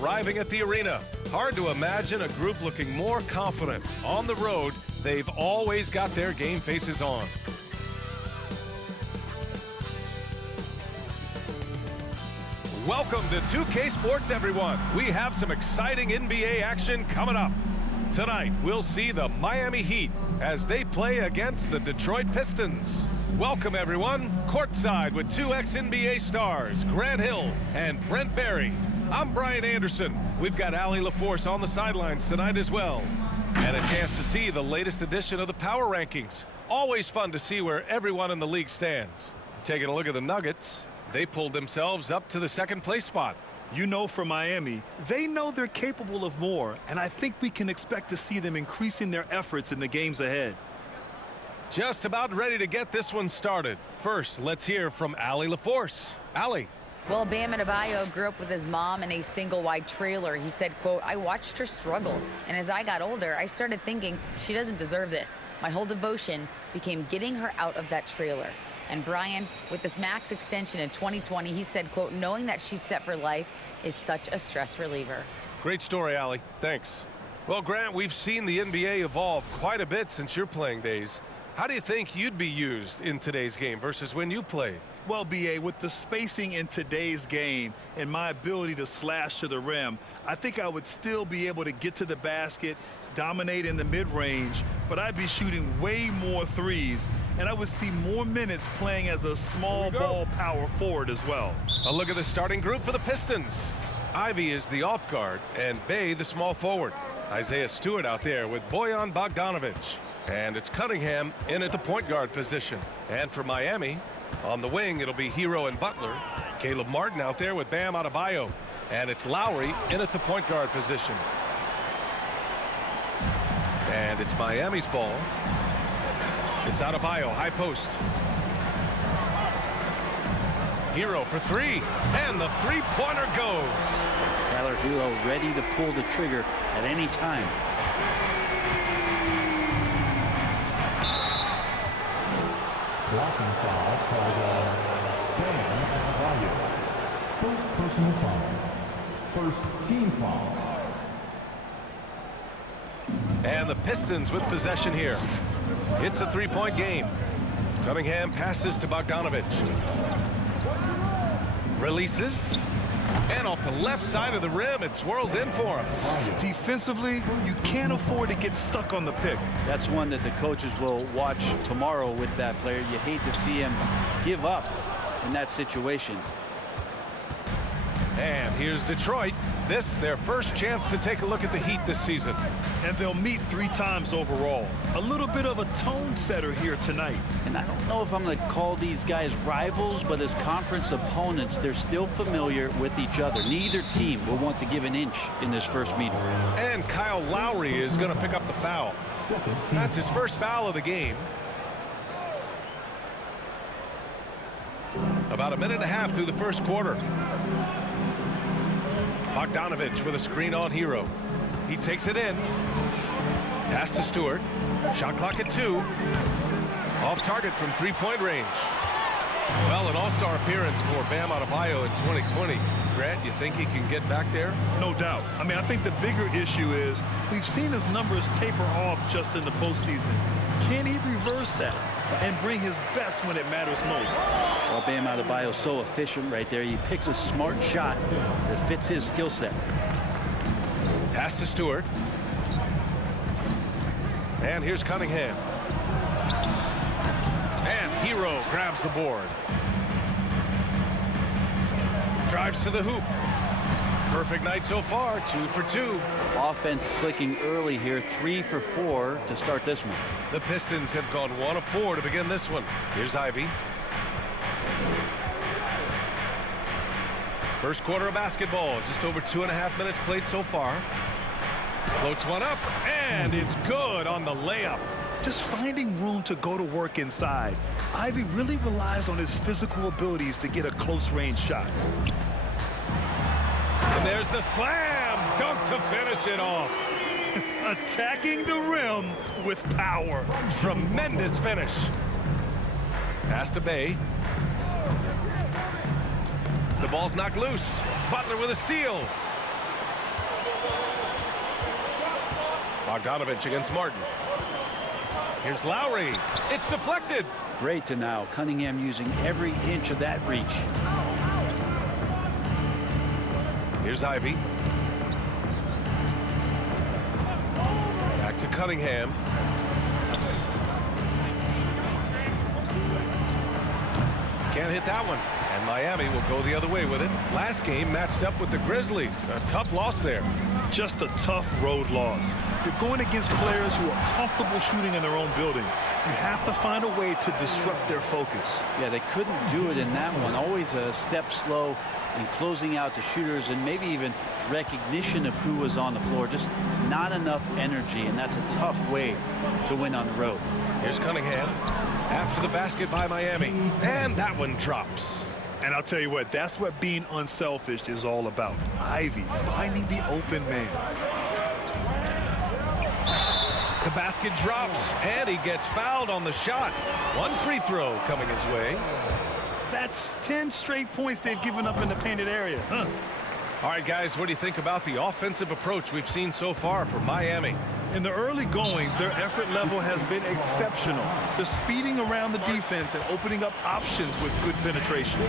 arriving at the arena. Hard to imagine a group looking more confident. On the road, they've always got their game faces on. Welcome to 2K Sports, everyone. We have some exciting NBA action coming up. Tonight, we'll see the Miami Heat as they play against the Detroit Pistons. Welcome, everyone. Courtside with two ex-NBA stars, Grant Hill and Brent Barry. I'm Brian Anderson. We've got Allie LaForce on the sidelines tonight as well. And a chance to see the latest edition of the Power Rankings. Always fun to see where everyone in the league stands. Taking a look at the Nuggets. They pulled themselves up to the second place spot. You know, for Miami, they know they're capable of more, and I think we can expect to see them increasing their efforts in the games ahead. Just about ready to get this one started. First, let's hear from Allie LaForce. Allie. Well, Bam Adebayo grew up with his mom in a single-wide trailer. He said, quote, "I watched her struggle, and as I got older, I started thinking she doesn't deserve this. My whole devotion became getting her out of that trailer." And Brian, with this max extension in 2020, he said, quote, "Knowing that she's set for life is such a stress reliever." Great story, Allie. Thanks. Well, Grant, we've seen the NBA evolve quite a bit since your playing days. How do you think you'd be used in today's game versus when you played? Well, B.A., with the spacing in today's game and my ability to slash to the rim, I think I would still be able to get to the basket, dominate in the mid-range, but I'd be shooting way more threes, and I would see more minutes playing as a small ball power forward as well. A look at the starting group for the Pistons. Ivy is the off guard, and Bay the small forward. Isaiah Stewart out there with Bojan Bogdanovic. And it's Cunningham in at the point guard position. And for Miami, on the wing, it'll be Hero and Butler. Caleb Martin out there with Bam Adebayo. And it's Lowry in at the point guard position. And it's Miami's ball. It's Adebayo, high post. Hero for three, and the three-pointer goes. Tyler Hero ready to pull the trigger at any time. Blocking foul called Gm25. First personal foul. First team foul. And the Pistons with possession here. It's a three-point game. Cunningham passes to Bogdanovic. Releases. And off the left side of the rim, it swirls in for him. Defensively, you can't afford to get stuck on the pick. That's one that the coaches will watch tomorrow with that player. You hate to see him give up in that situation. And here's Detroit. This, their first chance to take a look at the Heat this season. And they'll meet 3 times overall. A little bit of a tone setter here tonight. And I don't know if I'm going to call these guys rivals, but as conference opponents, they're still familiar with each other. Neither team will want to give an inch in this first meeting. And Kyle Lowry is going to pick up the foul. That's his first foul of the game. About a minute and a half through the first quarter. Bogdanovic with a screen on Hero. He takes it in. Pass to Stewart. Shot clock at 2. Off target from three-point range. Well, an all-star appearance for Bam Adebayo in 2020. Grant, you think he can get back there? No doubt. I mean, I think the bigger issue is we've seen his numbers taper off just in the postseason. Can he reverse that and bring his best when it matters most? Well, Bam Adebayo is so efficient right there. He picks a smart shot that fits his skill set. Pass to Stewart. And here's Cunningham. And Hero grabs the board. Drives to the hoop. Perfect night so far, 2 for 2. Offense clicking early here, 3 for 4 to start this one. The Pistons have gone 1 of 4 to begin this one. Here's Ivy. First quarter of basketball, just over 2.5 minutes played so far. Floats one up, and it's good on the layup. Just finding room to go to work inside. Ivy really relies on his physical abilities to get a close-range shot. And there's the slam dunk to finish it off. Attacking the rim with power. Tremendous finish. Pass to Bay. The ball's knocked loose. Butler with a steal. Bogdanovich against Martin. Here's Lowry. It's deflected. Great to now. Cunningham using every inch of that reach. Here's Ivy. Back to Cunningham. Can't hit that one. And Miami will go the other way with it. Last game matched up with the Grizzlies. A tough loss there. Just a tough road loss. You're going against players who are comfortable shooting in their own building. You have to find a way to disrupt their focus. Yeah, they couldn't do it in that one. Always a step slow in closing out the shooters, and maybe even recognition of who was on the floor. Just not enough energy, and that's a tough way to win on the road. Here's Cunningham after the basket by Miami, and that one drops. And I'll tell you what, that's what being unselfish is all about. Ivy finding the open man. The basket drops, and he gets fouled on the shot. One free throw coming his way. That's 10 straight points they've given up in the painted area. Huh? All right, guys, what do you think about the offensive approach we've seen so far for Miami? In the early goings, their effort level has been exceptional. They're speeding around the defense and opening up options with good penetration.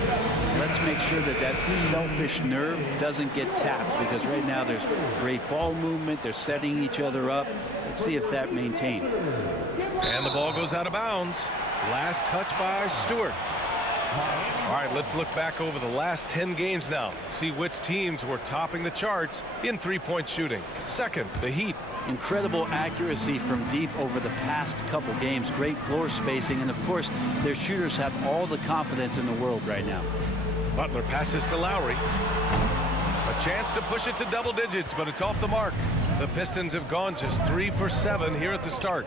Let's make sure that that selfish nerve doesn't get tapped, because right now there's great ball movement. They're setting each other up. Let's see if that maintains. And the ball goes out of bounds. Last touch by Stewart. All right, let's look back over the last 10 games now. See which teams were topping the charts in three-point shooting. Second, the Heat. Incredible accuracy from deep over the past couple games. Great floor spacing, and of course, their shooters have all the confidence in the world right now. Butler passes to Lowry. A chance to push it to double digits, but it's off the mark. The Pistons have gone just 3 for 7 here at the start.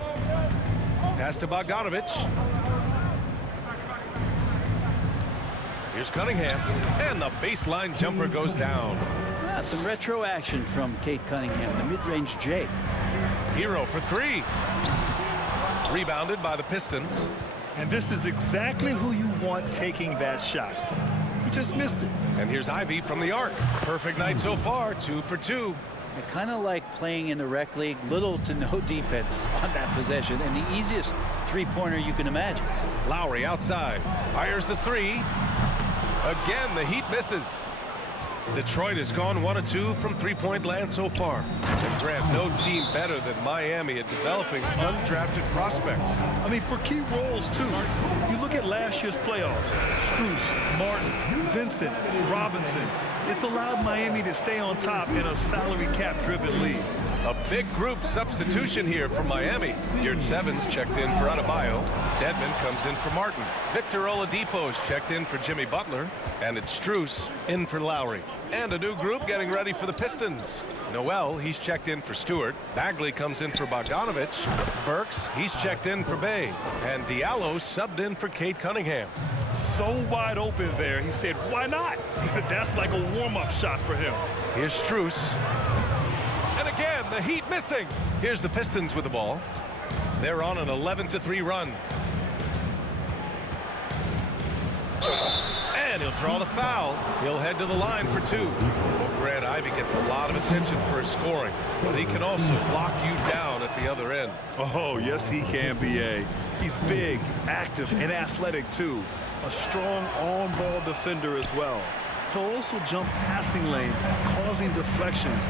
Pass to Bogdanovich. Here's Cunningham, and the baseline jumper goes down. Some retro action from Kate Cunningham, the mid-range J. Hero for three. Rebounded by the Pistons. And this is exactly who you want taking that shot. He just missed it. And here's Ivy from the arc. Perfect night so far, 2 for 2. I kind of like playing in the rec league. Little to no defense on that possession, and the easiest three-pointer you can imagine. Lowry outside. Fires the three. Again, the Heat misses. Detroit has gone 1 of 2 from three-point land so far. And Grant, no team better than Miami at developing undrafted prospects. I mean, for key roles, too. You look at last year's playoffs. Strus, Martin, Vincent, Robinson. It's allowed Miami to stay on top in a salary cap-driven league. A big group substitution here for Miami. Yurtsevens checked in for Adebayo. Dedmon comes in for Martin. Victor Oladipo's checked in for Jimmy Butler. And it's Strus in for Lowry. And a new group getting ready for the Pistons. Noel, he's checked in for Stewart. Bagley comes in for Bogdanovich. Burks, he's checked in for Bay. And Diallo subbed in for Kate Cunningham. So wide open there, he said, why not? That's like a warm-up shot for him. Here's Strus. And again, the Heat missing. Here's the Pistons with the ball. They're on an 11-3 run. And he'll draw the foul. He'll head to the line for 2. Well, Grant, Ivy gets a lot of attention for his scoring, but he can also lock you down at the other end. Oh, yes, he can, B.A. He's big, active, and athletic, too. A strong on-ball defender as well. He'll also jump passing lanes, causing deflections.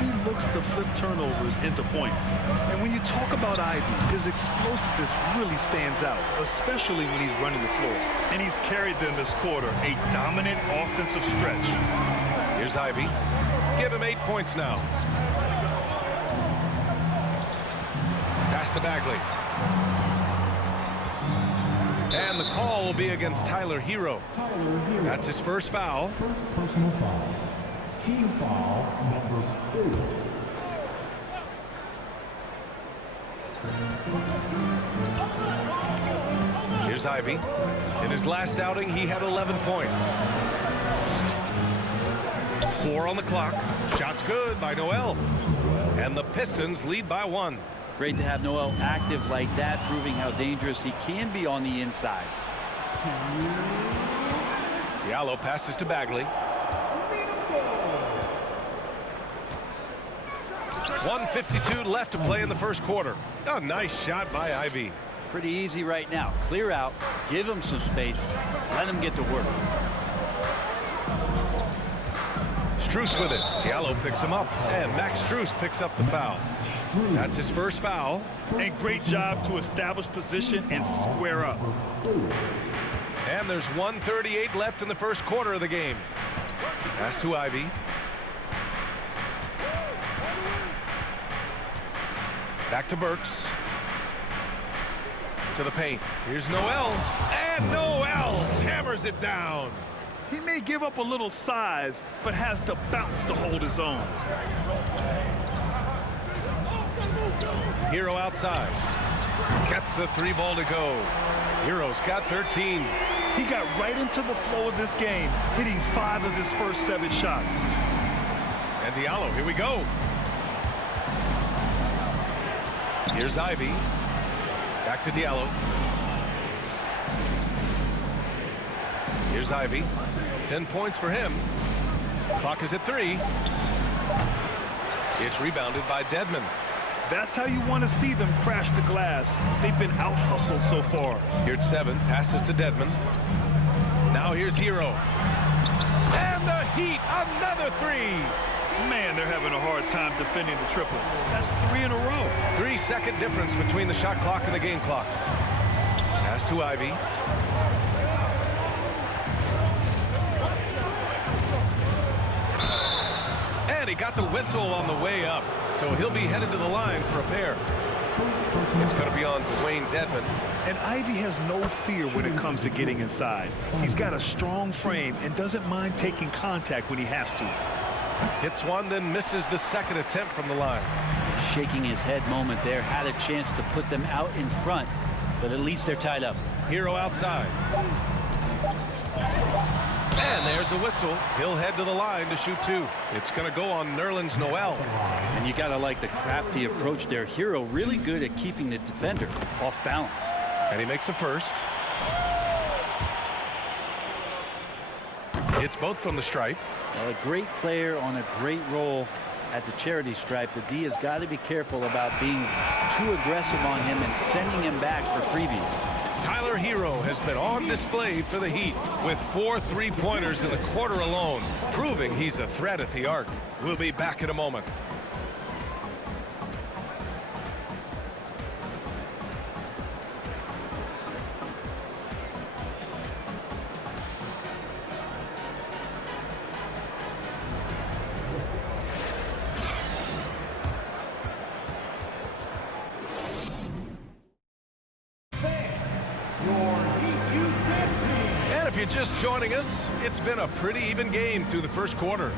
He looks to flip turnovers into points. And when you talk about Ivy, his explosiveness really stands out, especially when he's running the floor. And he's carried them this quarter, a dominant offensive stretch. Here's Ivy. Give him 8 points now. Pass to Bagley. And the call will be against Tyler Hero. That's his first foul. First personal foul. Team foul number 4. Here's Ivy. In his last outing, he had 11 points. 4 on the clock. Shot's good by Noel. And the Pistons lead by 1. Great to have Noel active like that, proving how dangerous he can be on the inside. Diallo passes to Bagley. 1:52 left to play in the first quarter. A nice shot by Ivy. Pretty easy right now. Clear out, give him some space, let him get to work. Strus with it. Diallo picks him up, and Max Strus picks up the foul. That's his first foul. And great job to establish position and square up. And there's 1:38 left in the first quarter of the game. Pass to Ivy. Back to Burks. To the paint. Here's Noel. And Noel hammers it down. He may give up a little size, but has the bounce to hold his own. Hero outside. Gets the 3 ball to go. Hero's got 13. He got right into the flow of this game, hitting 5 of his first 7 shots. And Diallo, here we go. Here's Ivy. Back to Diallo. Here's Ivy. 10 points for him. Clock is at 3. It's rebounded by Dedmon. That's how you want to see them crash the glass. They've been out-hustled so far. Here's 7. Passes to Dedmon. Now here's Hero. And the Heat, another 3. Man, they're having a hard time defending the triple. That's 3 in a row. 3-second difference between the shot clock and the game clock. Pass to Ivy. And he got the whistle on the way up, so he'll be headed to the line for a pair. It's going to be on Dwayne Dedmon. And Ivy has no fear when it comes to getting inside. He's got a strong frame and doesn't mind taking contact when he has to. Hits one, then misses the second attempt from the line. Shaking his head moment there, had a chance to put them out in front, but at least they're tied up. Hero outside. And there's the whistle. He'll head to the line to shoot 2. It's going to go on Nerlens Noel. And you got to like the crafty approach there. Hero really good at keeping the defender off balance. And he makes a first. Hits both from the stripe. Well, a great player on a great role at the charity stripe. The D has got to be careful about being too aggressive on him and sending him back for freebies. Tyler Hero has been on display for the Heat with 4 3-pointers in the quarter alone, proving he's a threat at the arc. We'll be back in a moment. If you're just joining us, it's been a pretty even game through the first quarter.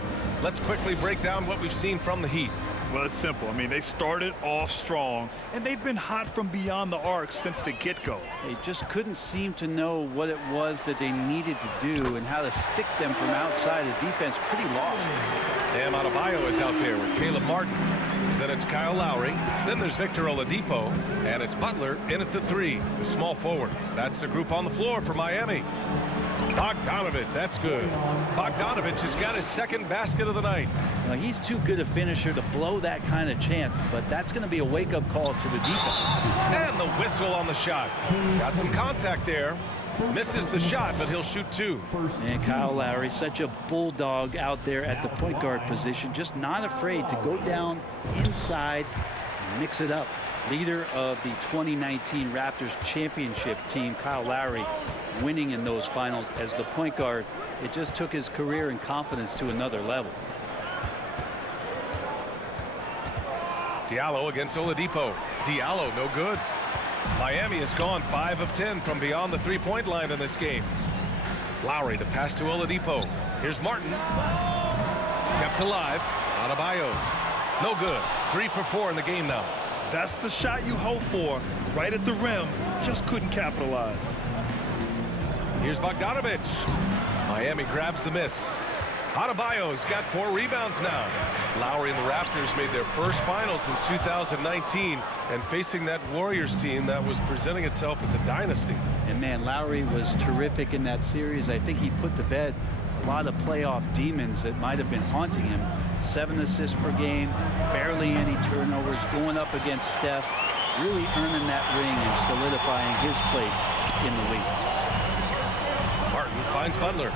Let's quickly break down what we've seen from the Heat. Well, it's simple. I mean, they started off strong, and they've been hot from beyond the arc since the get-go. They just couldn't seem to know what it was that they needed to do and how to stick them from outside. The defense pretty lost. Bam Adebayo is out there with Caleb Martin. Then it's Kyle Lowry. Then there's Victor Oladipo. And it's Butler in at the 3, the small forward. That's the group on the floor for Miami. Bogdanovich, that's good. Bogdanovich has got his second basket of the night. Now, he's too good a finisher to blow that kind of chance, but that's going to be a wake-up call to the defense. And the whistle on the shot. Got some contact there. Misses the shot, but he'll shoot 2. And Kyle Lowry, such a bulldog out there at the point guard position, just not afraid to go down inside and mix it up. Leader of the 2019 Raptors championship team, Kyle Lowry, winning in those finals as the point guard. It just took his career and confidence to another level. Diallo against Oladipo. Diallo, no good. Miami has gone 5 of 10 from beyond the 3-point line in this game. Lowry, the pass to Oladipo. Here's Martin. Kept alive. Adebayo. No good. 3 for 4 in the game now. That's the shot you hope for. Right at the rim. Just couldn't capitalize. Here's Bogdanovich. Miami grabs the miss. Adebayo's got 4 rebounds now. Lowry and the Raptors made their first finals in 2019, and facing that Warriors team that was presenting itself as a dynasty. And man, Lowry was terrific in that series. I think he put to bed a lot of playoff demons that might have been haunting him. 7 assists per game, barely any turnovers, going up against Steph, really earning that ring and solidifying his place in the league. Martin finds Butler.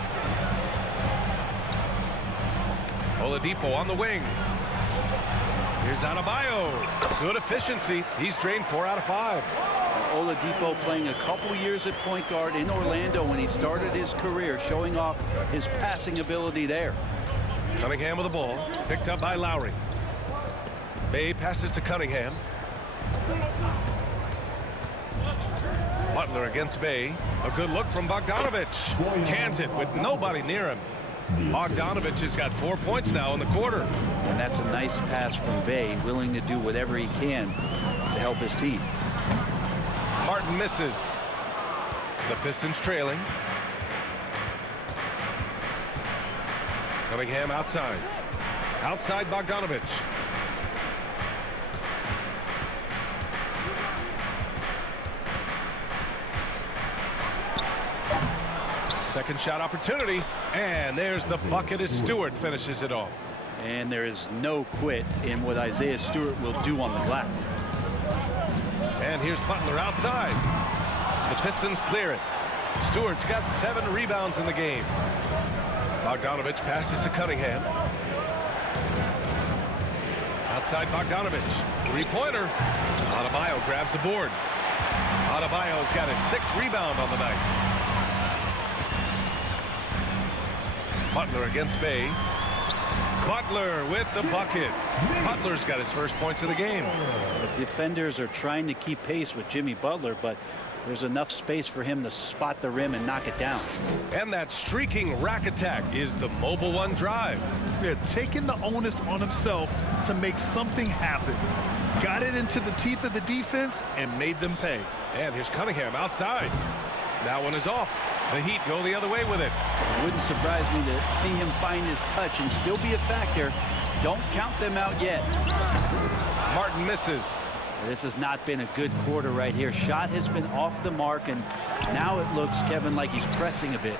Oladipo on the wing. Here's Adebayo. Good efficiency. He's drained 4 out of 5. Oladipo playing a couple years at point guard in Orlando when he started his career, showing off his passing ability there. Cunningham with the ball. Picked up by Lowry. Bay passes to Cunningham. Butler against Bay. A good look from Bogdanovich. Cans it with nobody near him. Bogdanovich has got 4 points now in the quarter. And that's a nice pass from Bay, willing to do whatever he can to help his team. Martin misses. The Pistons trailing. Cunningham outside. Outside Bogdanovich. Second shot opportunity, and there's the bucket as Stewart finishes it off. And there is no quit in what Isaiah Stewart will do on the glass. And here's Butler outside. The Pistons clear it. Stewart's got 7 rebounds in the game. Bogdanovich passes to Cunningham. Outside Bogdanovich. Three-pointer. Adebayo grabs the board. Adebayo's got his 6th rebound on the night. Butler against Bay. Butler with the bucket. Butler's got his first points of the game. The defenders are trying to keep pace with Jimmy Butler, but there's enough space for him to spot the rim and knock it down. And that streaking rack attack is the Mobile One drive. Yeah, taking the onus on himself to make something happen. Got it into the teeth of the defense and made them pay. And here's Cunningham outside. That one is off. The Heat go the other way with it. It wouldn't surprise me to see him find his touch and still be a factor. Don't count them out yet. Martin misses. This has not been a good quarter right here. Shot has been off the mark, and now it looks, Kevin, like he's pressing a bit.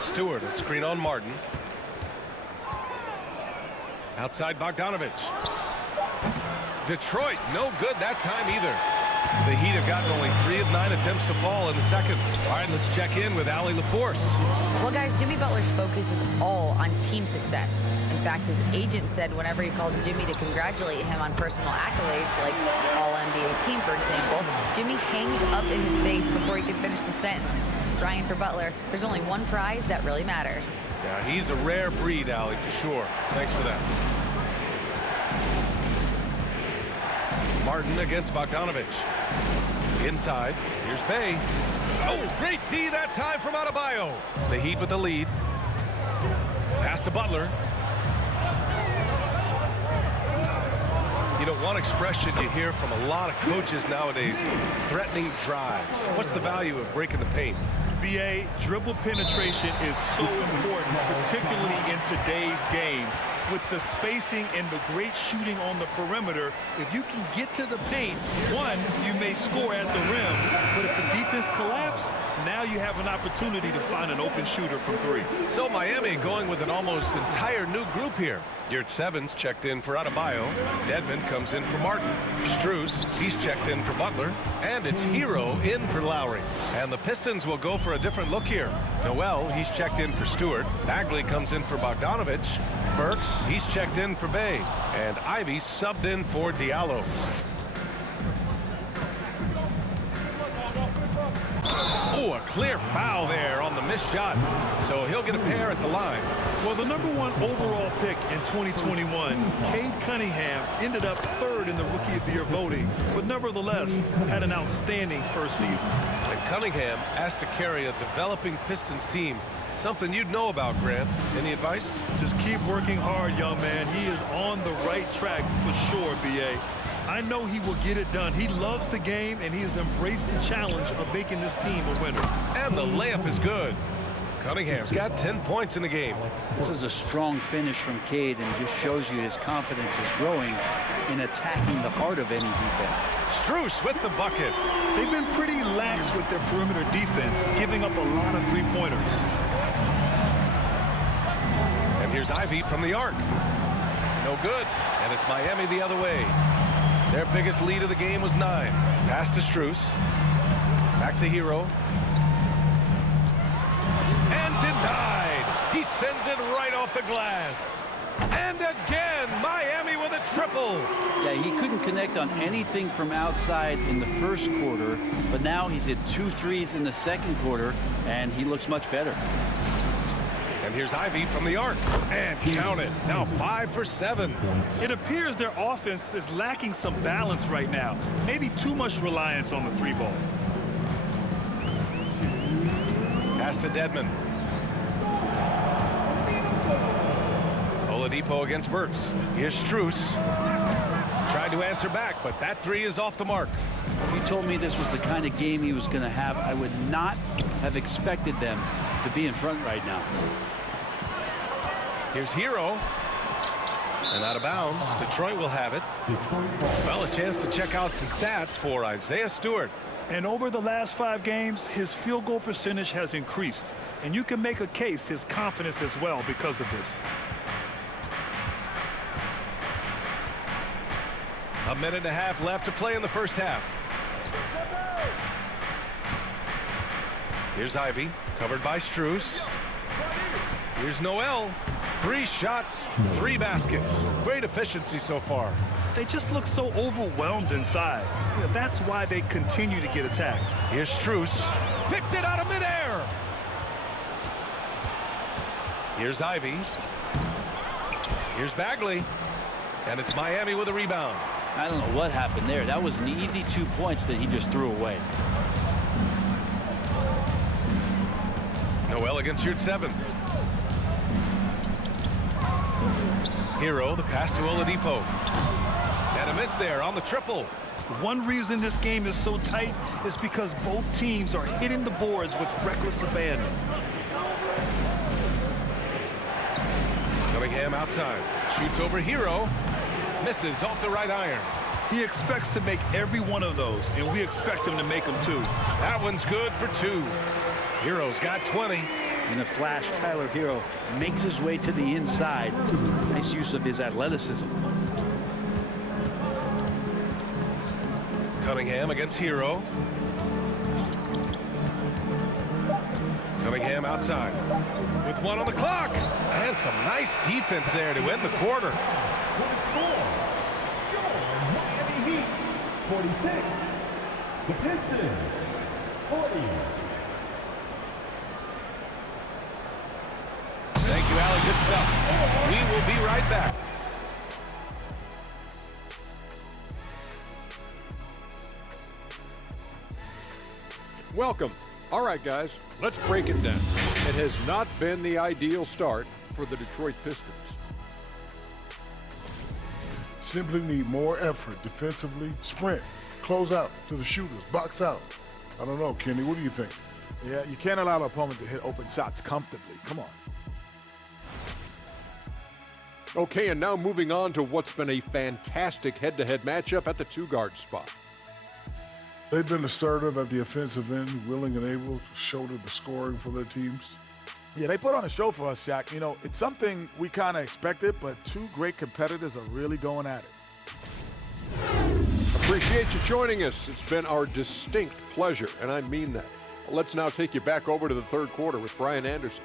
Stewart, a screen on Martin. Outside Bogdanovich. Detroit, no good that time either. The Heat have gotten only 3 of 9 attempts to fall in the second. All right, let's check in with Allie LaForce. Well, guys, Jimmy Butler's focus is all on team success. In fact, his agent said whenever he calls Jimmy to congratulate him on personal accolades, like All-NBA team, for example, Jimmy hangs up in his face before he can finish the sentence. Ryan, for Butler, there's only one prize that really matters. Yeah, he's a rare breed, Allie, for sure. Thanks for that. Martin against Bogdanovich. Inside, here's Bay. Oh, great D that time from Adebayo. The Heat with the lead. Pass to Butler. You know, one expression you hear from a lot of coaches nowadays, threatening drives. What's the value of breaking the paint? BA, dribble penetration is so important, particularly in today's game. With the spacing and the great shooting on the perimeter, if you can get to the paint, one, you may score at the rim, but if the defense collapses, now you have an opportunity to find an open shooter from 3. So Miami going with an almost entire new group here. Yurt Sevens checked in for Adebayo. Dedmon comes in for Martin. Strus, he's checked in for Butler. And it's Hero in for Lowry. And the Pistons will go for a different look here. Noel, he's checked in for Stewart. Bagley comes in for Bogdanovich. Burks, he's checked in for Bay. And Ivy subbed in for Diallo. Oh, a clear foul there on the missed shot. So he'll get a pair at the line. Well, the #1 overall pick in 2021, Cade Cunningham, ended up 3rd in the Rookie of the Year voting, but nevertheless had an outstanding first season. And Cunningham asked to carry a developing Pistons team. Something you'd know about, Grant. Any advice? Just keep working hard, young man. He is on the right track for sure, BA. I know he will get it done. He loves the game, and he has embraced the challenge of making this team a winner. And the layup is good. Cunningham's got 10 points in the game. This is a strong finish from Cade, and just shows you his confidence is growing in attacking the heart of any defense. Strus with the bucket. They've been pretty lax with their perimeter defense, giving up a lot of 3-pointers. And here's Ivy from the arc. No good. And it's Miami the other way. Their biggest lead of the game was 9. Pass to Strus. Back to Hero. And denied. He sends it right off the glass. And again, Miami with a triple. Yeah, he couldn't connect on anything from outside in the first quarter, but now he's hit 2 threes in the second quarter, and he looks much better. And here's Ivy from the arc. And count it. Now 5 for 7. It appears their offense is lacking some balance right now. Maybe too much reliance on the 3-ball. Pass to Dedmon. Oladipo against Burks. Here's Strus. Tried to answer back, but that 3 is off the mark. If you told me this was the kind of game he was going to have, I would not have expected them to be in front right now. Here's Hero. And out of bounds. Detroit will have it. Well, a chance to check out some stats for Isaiah Stewart. And over the last 5 games, his field goal percentage has increased. And you can make a case his confidence as well because of this. A minute and a half left to play in the first half. Here's Ivy, covered by Strus. Here's Noel. 3 shots, 3 baskets. Great efficiency so far. They just look so overwhelmed inside. You know, that's why they continue to get attacked. Here's Strus. Picked it out of midair. Here's Ivy. Here's Bagley. And it's Miami with a rebound. I don't know what happened there. That was an easy 2 points that he just threw away. Noel against Yurt 7. Hero, the pass to Oladipo. And a miss there on the triple. One reason this game is so tight is because both teams are hitting the boards with reckless abandon. Cunningham outside. Shoots over Hero. Misses off the right iron. He expects to make every one of those, and we expect him to make them too. That one's good for 2. Hero's got 20. In a flash, Tyler Hero makes his way to the inside. Nice use of his athleticism. Cunningham against Hero. Cunningham outside. With 1 on the clock. And some nice defense there to end the quarter. Miami Heat, 46. The Pistons, 40. Thank you, Allie. Good stuff. We will be right back. Welcome. All right, guys, let's break it down. It has not been the ideal start for the Detroit Pistons. Simply need more effort defensively, sprint, close out to the shooters, box out. I don't know, Kenny, what do you think? Yeah, you can't allow the opponent to hit open shots comfortably. Come on. Okay, and now moving on to what's been a fantastic head-to-head matchup at the 2-guard spot. They've been assertive at the offensive end, willing and able to shoulder the scoring for their teams. Yeah, they put on a show for us, Shaq. You know, it's something we kind of expected, but 2 great competitors are really going at it. Appreciate you joining us. It's been our distinct pleasure, and I mean that. Let's now take you back over to the 3rd quarter with Brian Anderson.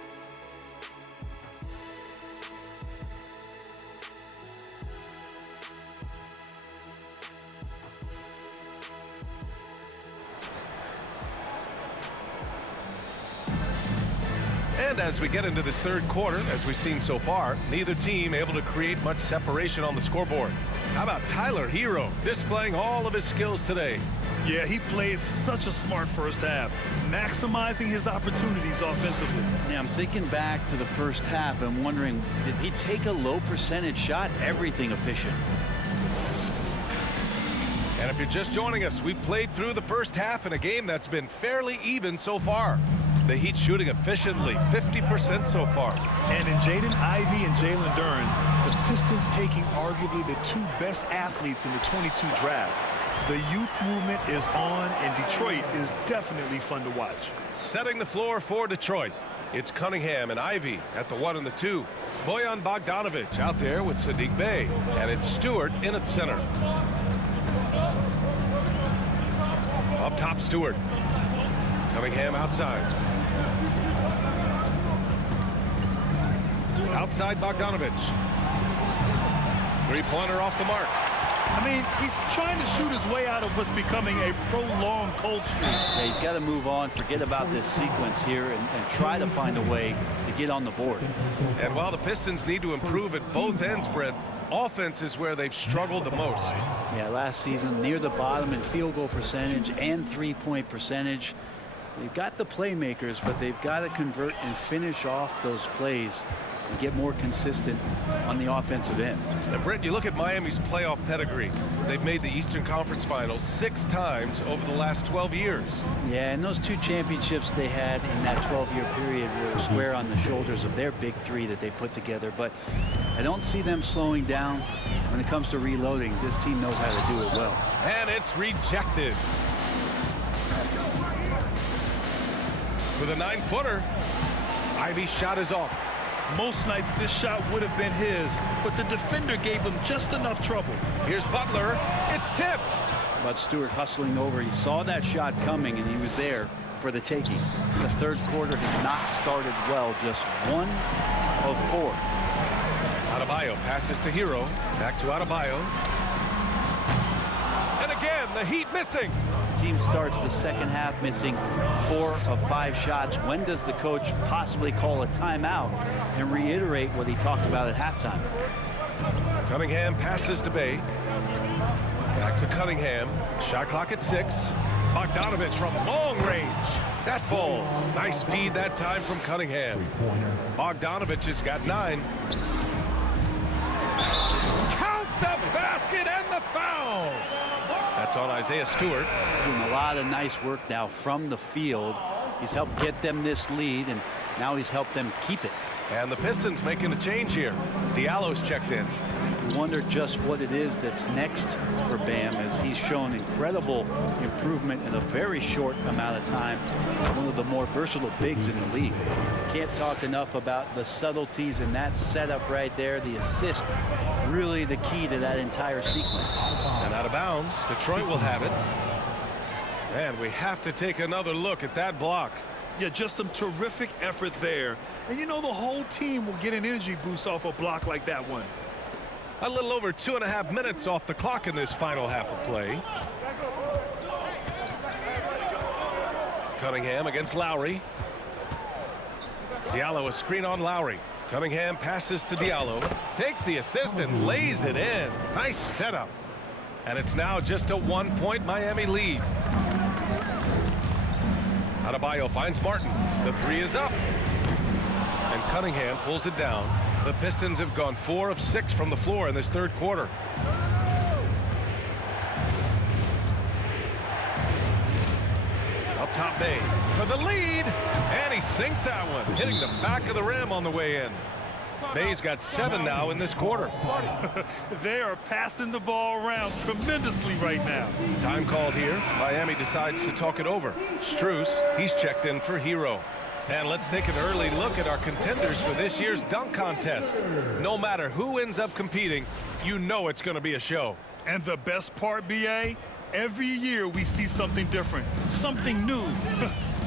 And as we get into this 3rd quarter, as we've seen so far, neither team able to create much separation on the scoreboard. How about Tyler Hero displaying all of his skills today? Yeah, he played such a smart first half, maximizing his opportunities offensively. Yeah, I'm thinking back to the first half and wondering, did he take a low percentage shot? Everything efficient. And if you're just joining us, we played through the first half in a game that's been fairly even so far. The Heat shooting efficiently, 50% so far. And in Jaden Ivey and Jalen Duren, the Pistons taking arguably the 2 best athletes in the 22 draft. The youth movement is on, and Detroit is definitely fun to watch. Setting the floor for Detroit. It's Cunningham and Ivy at the 1 and the 2. Bojan Bogdanovic out there with Sadiq Bey. And it's Stewart in at center. Up top, Stewart. Cunningham outside. Outside Bogdanovic. Three-pointer off the mark. I mean, he's trying to shoot his way out of what's becoming a prolonged cold streak. Yeah, he's got to move on, forget about this sequence here, and try to find a way to get on the board. And while the Pistons need to improve at both ends, Brent, offense is where they've struggled the most. Yeah, last season near the bottom in field goal percentage and three-point percentage. They've got the playmakers, but they've got to convert and finish off those plays and get more consistent on the offensive end. And Brent, you look at Miami's playoff pedigree. They've made the Eastern Conference Finals 6 times over the last 12 years. Yeah, and those 2 championships they had in that 12-year period were square on the shoulders of their big 3 that they put together. But I don't see them slowing down when it comes to reloading. This team knows how to do it well. And it's rejected. With a 9-footer, Ivy's shot is off. Most nights this shot would have been his, but the defender gave him just enough trouble. Here's Butler. It's tipped. But Stewart hustling over. He saw that shot coming, and he was there for the taking. The third quarter has not started well. Just 1 of 4. Adebayo passes to Hero. Back to Adebayo. And again, the Heat missing. The team starts the second half missing 4 of 5 shots. When does the coach possibly call a timeout and reiterate what he talked about at halftime? Cunningham passes to Bey. Back to Cunningham. Shot clock at 6. Bogdanovic from long range. That falls. Nice feed that time from Cunningham. Bogdanovic has got 9. Count the basket and the foul. That's on Isaiah Stewart. Doing a lot of nice work now from the field. He's helped get them this lead, and now he's helped them keep it. And the Pistons making a change here. Diallo's checked in. You wonder just what it is that's next for Bam, as he's shown incredible improvement in a very short amount of time. One of the more versatile bigs in the league. Can't talk enough about the subtleties in that setup right there. The assist, really the key to that entire sequence. And out of bounds, Detroit will have it. And we have to take another look at that block. Yeah, just some terrific effort there. And you know, the whole team will get an energy boost off a block like that one. A little over 2.5 minutes off the clock in this final half of play. Cunningham against Lowry. Diallo, a screen on Lowry. Cunningham passes to Diallo. Takes the assist and lays it in. Nice setup. And it's now just a 1-point Miami lead. Adebayo finds Martin. The 3 is up. And Cunningham pulls it down. The Pistons have gone 4 of 6 from the floor in this third quarter. Up top, Bey for the lead. And he sinks that one, hitting the back of the rim on the way in. Bey's got 7 now in this quarter. They are passing the ball around tremendously right now. Time called here. Miami decides to talk it over. Strus, he's checked in for Hero. And let's take an early look at our contenders for this year's dunk contest. No matter who ends up competing, you know it's going to be a show. And the best part, BA, every year we see something different, something new.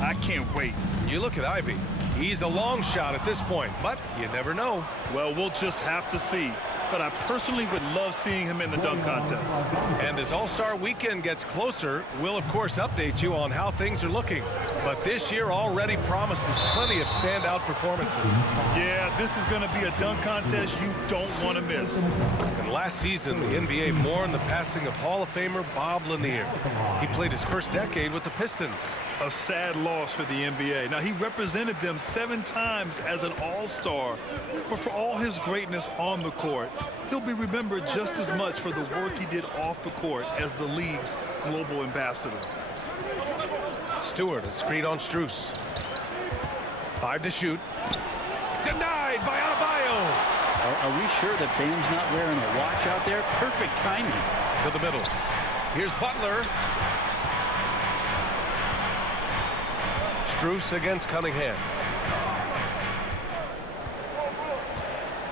I can't wait. You look at Ivy. He's a long shot at this point, but you never know. Well, we'll just have to see. But I personally would love seeing him in the dunk contest. And as All-Star Weekend gets closer, we'll of course update you on how things are looking. But this year already promises plenty of standout performances. Yeah, this is going to be a dunk contest you don't want to miss. And last season, the NBA mourned the passing of Hall of Famer Bob Lanier. He played his first decade with the Pistons. A sad loss for the NBA. Now, he represented them 7 times as an All-Star, but for all his greatness on the court, he'll be remembered just as much for the work he did off the court as the league's global ambassador. Stewart, a screen on Strus. 5 to shoot. Denied by Adebayo. Are we sure that Bam's not wearing a watch out there? Perfect timing. To the middle. Here's Butler. Strus against Cunningham.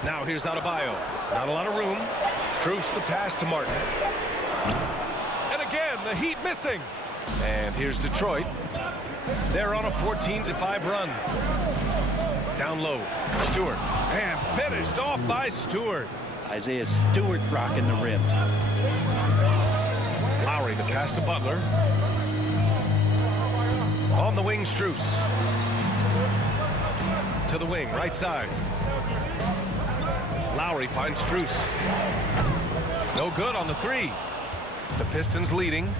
Now here's Adebayo. Not a lot of room. Strus the pass to Martin. And again, the Heat missing. And here's Detroit. They're on a 14-5 run. Down low, Stewart. And finished off by Stewart. Isaiah Stewart rocking the rim. Lowry, the pass to Butler. On the wing, Strus. To the wing, right side. Lowry finds Strus. No good on the three. The Pistons leading.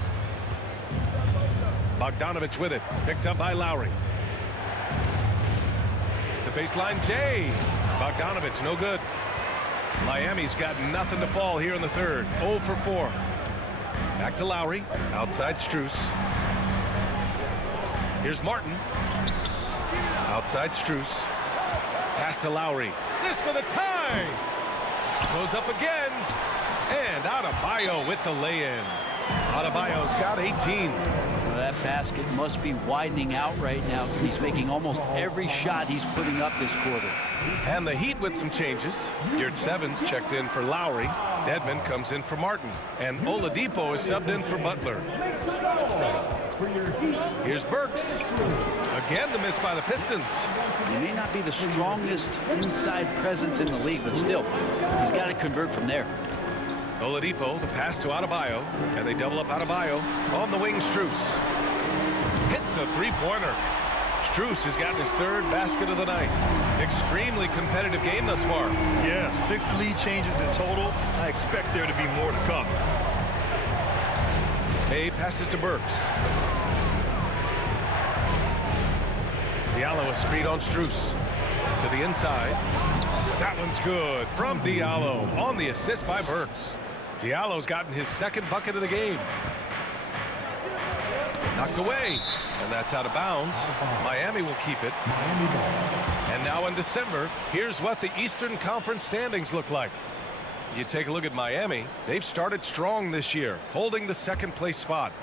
Bogdanovich with it. Picked up by Lowry. The baseline, Jay. Bogdanovich, no good. Miami's got nothing to fall here in the third. 0 for 4. Back to Lowry. Outside Strus. Here's Martin. Outside Strus. Pass to Lowry. This for the tie. Goes up again. And Adebayo with the lay-in. Adebayo's got 18. Well, that basket must be widening out right now. He's making almost every shot he's putting up this quarter. And the Heat with some changes. Yurtsevens checked in for Lowry. Dedmon comes in for Martin. And Oladipo is subbed in for Butler. Here's Burks. Again, the miss by the Pistons. He may not be the strongest inside presence in the league, but still, he's got to convert from there. Oladipo, the pass to Adebayo, and they double up Adebayo. On the wing, Strus. Hits a three-pointer. Strus has gotten his third basket of the night. Extremely competitive game thus far. Yeah, 6 lead changes in total. I expect there to be more to come. Bay passes to Burks. Diallo a screen on Strus. To the inside. That one's good from Diallo on the assist by Burks. Diallo's gotten his second bucket of the game. Knocked away, and that's out of bounds. Miami will keep it. And now in December, here's what the Eastern Conference standings look like. You take a look at Miami. They've started strong this year, holding the second place spot.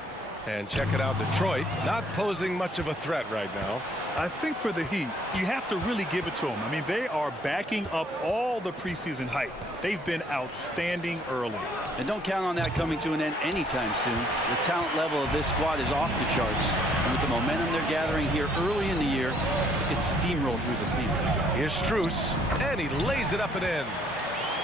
And check it out, Detroit, not posing much of a threat right now. I think for the Heat, you have to really give it to them. I mean, they are backing up all the preseason hype. They've been outstanding early. And don't count on that coming to an end anytime soon. The talent level of this squad is off the charts. And with the momentum they're gathering here early in the year, it could steamroll through the season. Here's Strus, and he lays it up and in.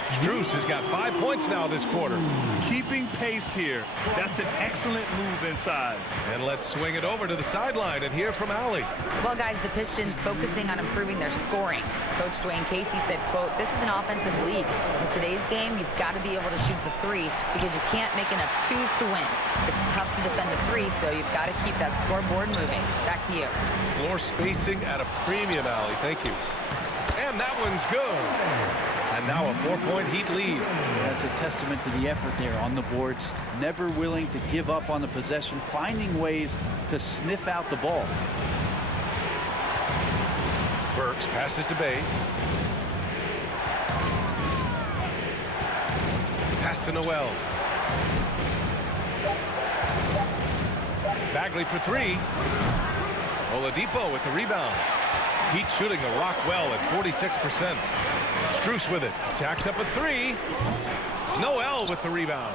Strus has got 5 points now this quarter. Keeping pace here. That's an excellent move inside. And let's swing it over to the sideline and hear from Allie. Well, guys, the Pistons focusing on improving their scoring. Coach Dwayne Casey said, quote, "This is an offensive league. In today's game, you've got to be able to shoot the three because you can't make enough twos to win. It's tough to defend the three, so you've got to keep that scoreboard moving." Back to you. Floor spacing at a premium, Allie. Thank you. And that one's good. And now a 4-point Heat lead. That's a testament to the effort there on the boards. Never willing to give up on the possession, finding ways to sniff out the ball. Burks passes to Bay. Pass to Noel. Bagley for three. Oladipo with the rebound. Heat shooting the rock well at 46%. Strus with it. Jacks up a three. Noel with the rebound.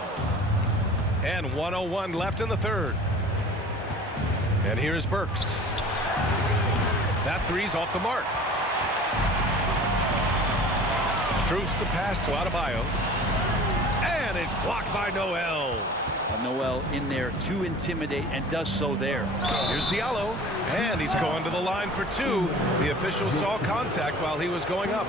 And 1:01 left in the third. And here's Burks. That three's off the mark. Strus the pass to Adebayo. And it's blocked by Noel. Noel in there to intimidate and does so there. Here's Diallo. And he's going to the line for two. The official saw contact while he was going up.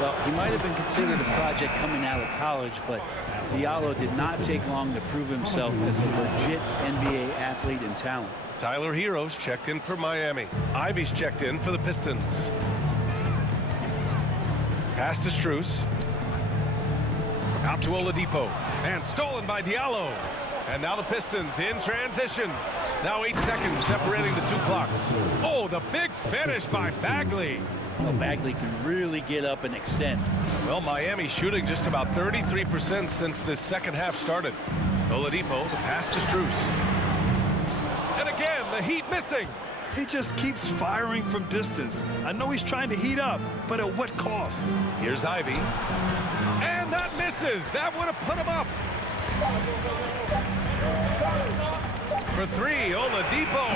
Well, he might have been considered a project coming out of college, but Diallo did not take long to prove himself as a legit NBA athlete and talent. Tyler Heroes checked in for Miami. Ivy's checked in for the Pistons. Pass to Strus. Out to Oladipo. And stolen by Diallo. And now the Pistons in transition. Now 8 seconds separating the two clocks. Oh, the big finish by Bagley. Well, Bagley can really get up and extend. Well, Miami shooting just about 33% since this second half started. Oladipo, the pass to Strus. And again, the Heat missing. He just keeps firing from distance. I know he's trying to heat up, but at what cost? Here's Ivy. And that misses. That would have put him up. For three, Oladipo.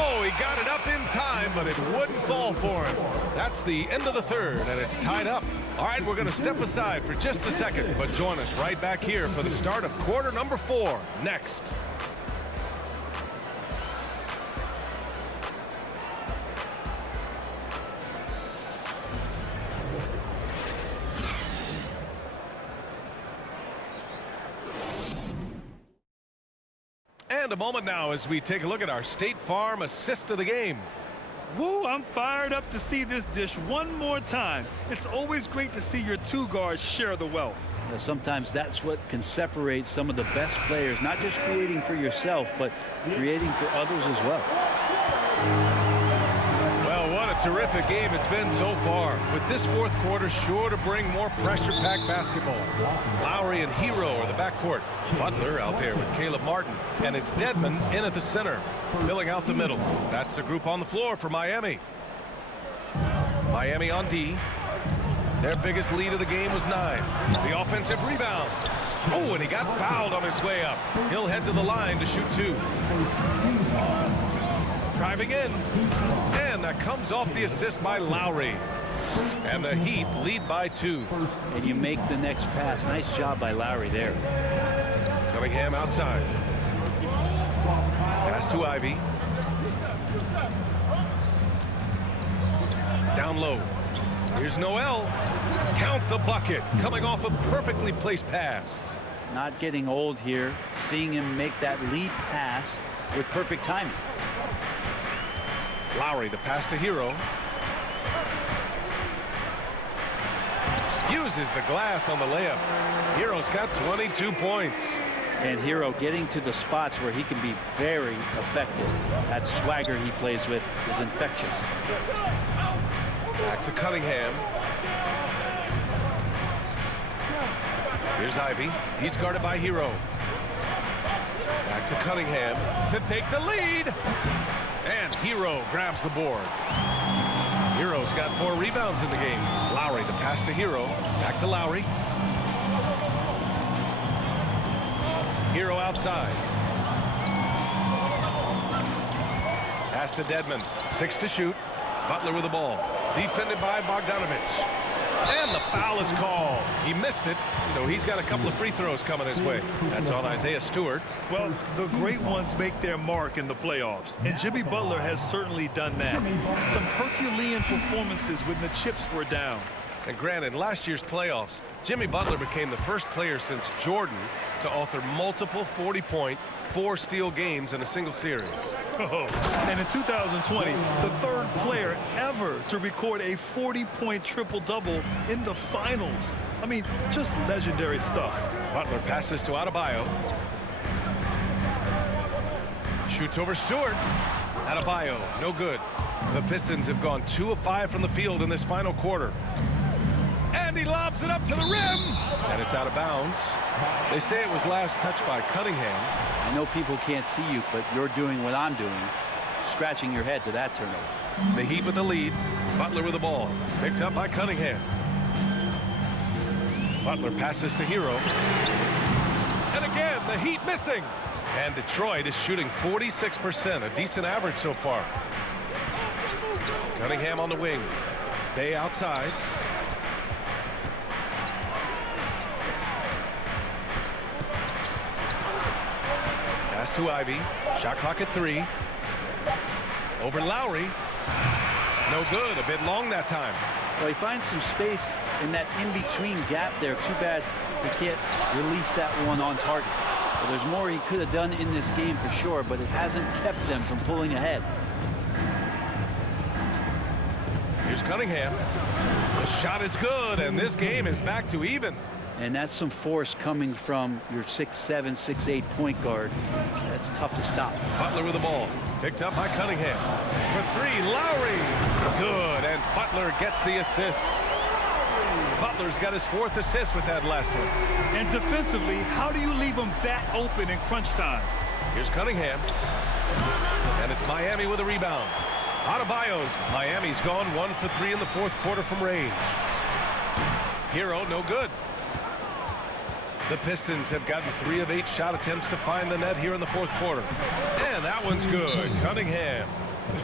Oh, he got it up in time, but it wouldn't fall for him. That's the end of the third, and it's tied up. All right, we're going to step aside for just a second, but join us right back here for the start of quarter number 4 next. And a moment now as we take a look at our State Farm assist of the game. Woo, I'm fired up to see this dish one more time. It's always great to see your two guards share the wealth. Sometimes that's what can separate some of the best players, not just creating for yourself, but creating for others as well. Well, what a terrific game it's been so far, with this fourth quarter sure to bring more pressure-packed basketball. Lowry and Hero are the backcourt. Butler out there with Caleb Martin, and it's Dedmon in at the center, filling out the middle. That's the group on the floor for Miami. Miami on D. Their biggest lead of the game was 9. The offensive rebound. Oh, and he got fouled on his way up. He'll head to the line to shoot 2. Driving in, and that comes off the assist by Lowry. And the Heat lead by 2. And you make the next pass. Nice job by Lowry there. Cunningham outside. Pass to Ivy. Down low. Here's Noel. Count the bucket. Coming off a perfectly placed pass. Not getting old here. Seeing him make that lead pass with perfect timing. Lowry, the pass to Hero. Uses the glass on the layup. Hero's got 22 points. And Hero getting to the spots where he can be very effective. That swagger he plays with is infectious. Back to Cunningham. Here's Ivy. He's guarded by Hero. Back to Cunningham to take the lead. And Hero grabs the board. Hero's got 4 rebounds in the game. Lowry, the pass to Hero. Back to Lowry. Hero outside. Pass to Dedmon. 6 to shoot. Butler with the ball. Defended by Bogdanovich. And the foul is called. He missed it, so he's got a couple of free throws coming his way. That's on Isaiah Stewart. Well, the great ones make their mark in the playoffs, and Jimmy Butler has certainly done that. Some Herculean performances when the chips were down. And granted, last year's playoffs, Jimmy Butler became the first player since Jordan to author multiple 40-point, 4-steal games in a single series. Oh, and in 2020, the third player ever to record a 40-point triple-double in the finals. I mean, just legendary stuff. Butler passes to Adebayo. Shoots over Stewart. Adebayo, no good. The Pistons have gone 2 of 5 from the field in this final quarter. And he lobs it up to the rim. And it's out of bounds. They say it was last touched by Cunningham. I know people can't see you, but you're doing what I'm doing. Scratching your head to that turnover. The Heat with the lead. Butler with the ball. Picked up by Cunningham. Butler passes to Hero. And again, the Heat missing. And Detroit is shooting 46%, a decent average so far. Cunningham on the wing. Bay outside. Pass to Ivy. Shot clock at 3. Over Lowry. No good. A bit long that time. Well, he finds some space in that in-between gap there. Too bad he can't release that one on target. Well, there's more he could have done in this game for sure, but it hasn't kept them from pulling ahead. Here's Cunningham. The shot is good, and this game is back to even. And that's some force coming from your 6'7", 6'8" point guard. That's tough to stop. Butler with the ball. Picked up by Cunningham. For 3, Lowry. Good, and Butler gets the assist. Butler's got his 4th assist with that last one. And defensively, how do you leave him that open in crunch time? Here's Cunningham. And it's Miami with a rebound. Adebayo's. Miami's gone 1 for 3 in the fourth quarter from range. Hero, no good. The Pistons have gotten 3 of 8 shot attempts to find the net here in the fourth quarter. And that one's good. Cunningham.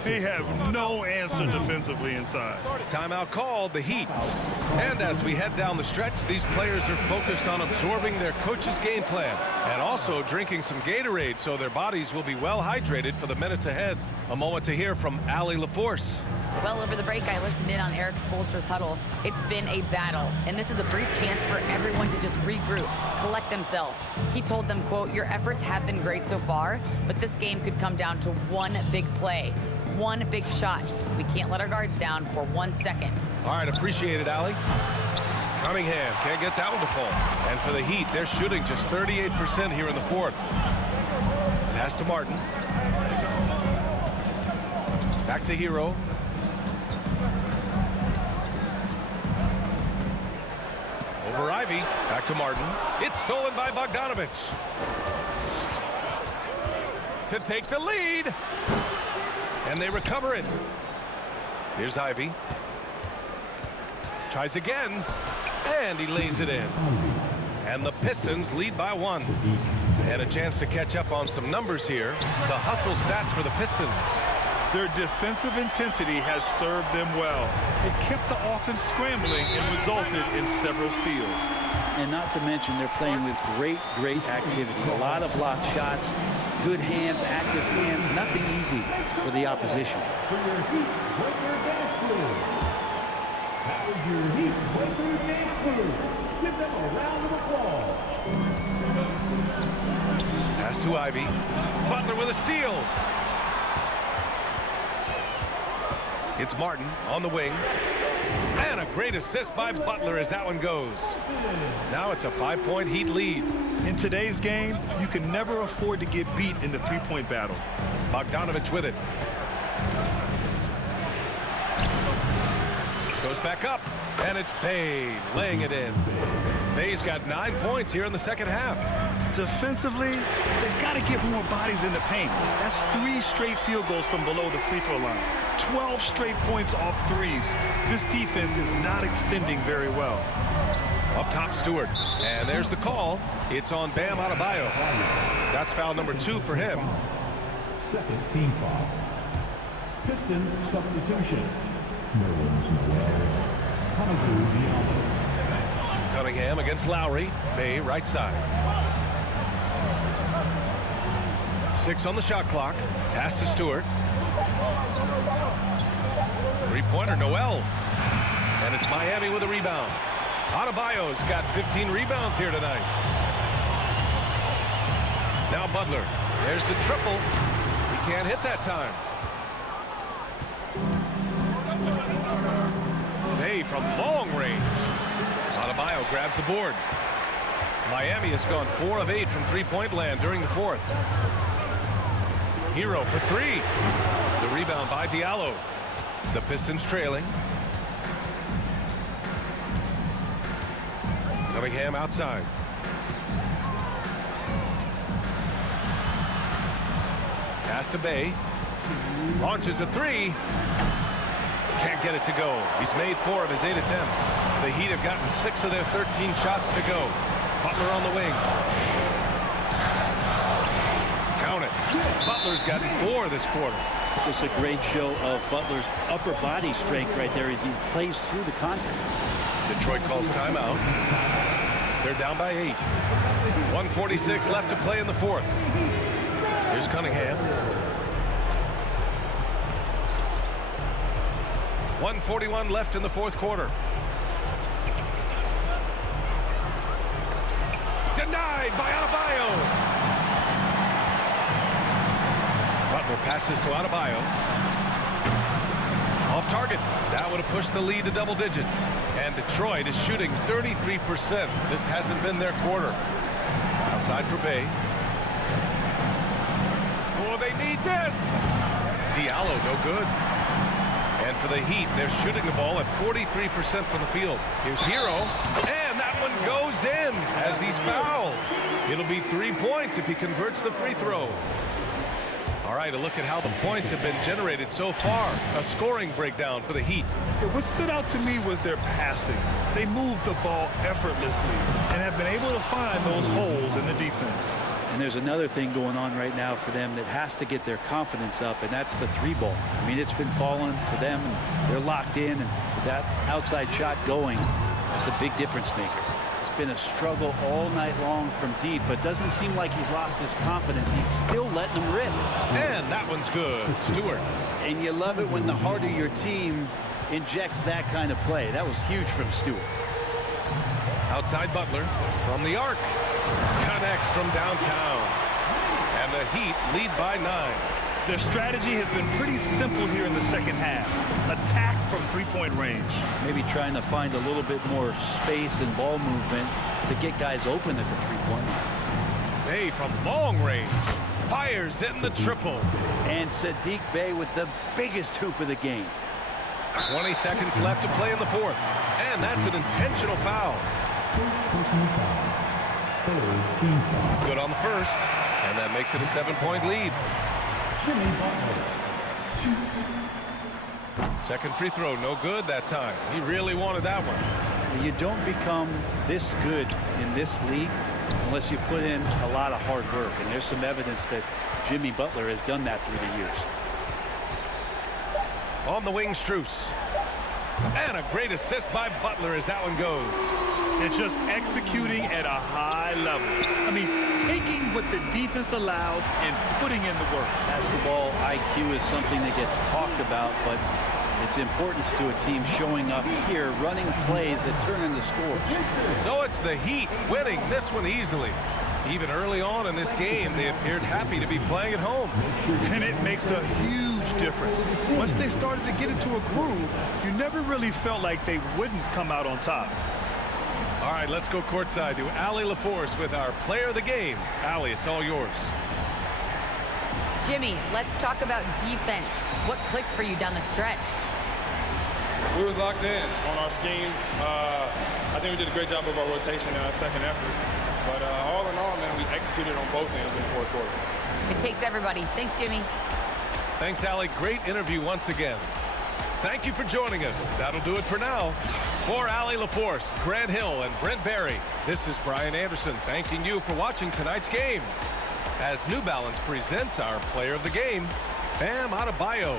They have no answer defensively inside. Timeout called, the Heat. And as we head down the stretch, these players are focused on absorbing their coach's game plan and also drinking some Gatorade so their bodies will be well hydrated for the minutes ahead. A moment to hear from Allie LaForce. Well, over the break, I listened in on Eric Spoelstra's huddle. It's been a battle, and this is a brief chance for everyone to just regroup, collect themselves. He told them, quote, your efforts have been great so far, but this game could come down to one big play, one big shot. We can't let our guards down for 1 second. All right, appreciate it, Allie. Cunningham can't get that one to fall. And for the Heat, they're shooting just 38% here in the fourth. Pass to Martin. Back to Hero. Over Ivy. Back to Martin. It's stolen by Bogdanovich. To take the lead. And they recover it. Here's Ivy. Tries again. And he lays it in. And the Pistons lead by 1. And a chance to catch up on some numbers here. The hustle stats for the Pistons. Their defensive intensity has served them well. It kept the offense scrambling and resulted in several steals. And not to mention they're playing with great activity. A lot of blocked shots, good hands, active hands. Nothing easy for the opposition. For your Heat Breaker Dance Crew. That was your Heat Breaker Dance Crew. Give them a round of applause. Pass to Ivy. Butler with a steal. It's Martin on the wing. And a great assist by Butler as that one goes. Now it's a 5-point Heat lead. In today's game, you can never afford to get beat in the three-point battle. Bogdanovich with it. Goes back up. And it's Bay laying it in. Bay's got 9 points here in the second half. Defensively, they've got to get more bodies in the paint. That's 3 straight field goals from below the free throw line. 12 straight points off threes. This defense is not extending very well. Up top, Stewart. And there's the call. It's on Bam Adebayo. That's foul number 2 for him. Second team foul. Pistons substitution. Nerlens Noel. Hamidou Diallo. Cunningham against Lowry. Bay right side. 6 on the shot clock. Pass to Stewart. Three-pointer, Noel. And it's Miami with a rebound. Adebayo's got 15 rebounds here tonight. Now Butler. There's the triple. He can't hit that time. Bay from long range. Adebayo grabs the board. Miami has gone 4 of 8 from three-point land during the fourth. Hero for 3. The rebound by Diallo. The Pistons trailing. Cunningham outside. Pass to Bay. Launches a 3. Can't get it to go. He's made 4 of his 8 attempts. The Heat have gotten 6 of their 13 shots to go. Butler on the wing. Count it. Butler's gotten 4 this quarter. Just a great show of Butler's upper body strength right there as he plays through the contact. Detroit calls timeout. They're down by 8. 1:46 left to play in the fourth. Here's Cunningham. 1:41 left in the fourth quarter. Denied by Adebayo. Butler passes to Adebayo. Off target. That would have pushed the lead to double digits. And Detroit is shooting 33%. This hasn't been their quarter. Outside for Bay. Oh, they need this. Diallo, no good. And for the Heat, they're shooting the ball at 43% from the field. Here's Hero. And that one goes in as he's fouled. It'll be 3 points if he converts the free throw. All right, a look at how the points have been generated so far. A scoring breakdown for the Heat. What stood out to me was their passing. They moved the ball effortlessly and have been able to find those holes in the defense. And there's another thing going on right now for them that has to get their confidence up, and that's the three ball. I mean, it's been falling for them, and they're locked in, and that outside shot going, that's a big difference maker. It's been a struggle all night long from deep, but doesn't seem like he's lost his confidence. He's still letting them rip. And that one's good. Stewart. And you love it when the heart of your team injects that kind of play. That was huge from Stewart. Outside Butler from the arc. Connects from downtown. And the Heat lead by 9. Their strategy has been pretty simple here in the second half. Attack from three-point range. Maybe trying to find a little bit more space and ball movement to get guys open at the three-point line. Bey from long range fires in the triple. And Sadiq Bey with the biggest hoop of the game. 20 seconds left to play in the fourth. And that's an intentional foul. Good on the first. And that makes it a 7-point lead. Jimmy Butler. Second free throw, no good that time. He really wanted that one. You don't become this good in this league unless you put in a lot of hard work. And there's some evidence that Jimmy Butler has done that through the years. On the wing, Strus. And a great assist by Butler as that one goes. It's just executing at a high level. I mean, taking what the defense allows and putting in the work. Basketball IQ is something that gets talked about, but its importance to a team showing up here, running plays that turn into scores. So it's the Heat winning this one easily. Even early on in this game, they appeared happy to be playing at home. And it makes a huge difference. Once they started to get into a groove, you never really felt like they wouldn't come out on top. All right, let's go courtside to Allie LaForce with our player of the game. Allie, it's all yours. Jimmy, let's talk about defense. What clicked for you down the stretch? We was locked in on our schemes. I think we did a great job of our rotation in our second effort. But all in all, man, we executed on both ends in the fourth quarter. It takes everybody. Thanks, Jimmy. Thanks, Allie. Great interview once again. Thank you for joining us. That'll do it for now. For Allie LaForce, Grant Hill, and Brent Barry, this is Brian Anderson thanking you for watching tonight's game. As New Balance presents our player of the game, Bam Adebayo.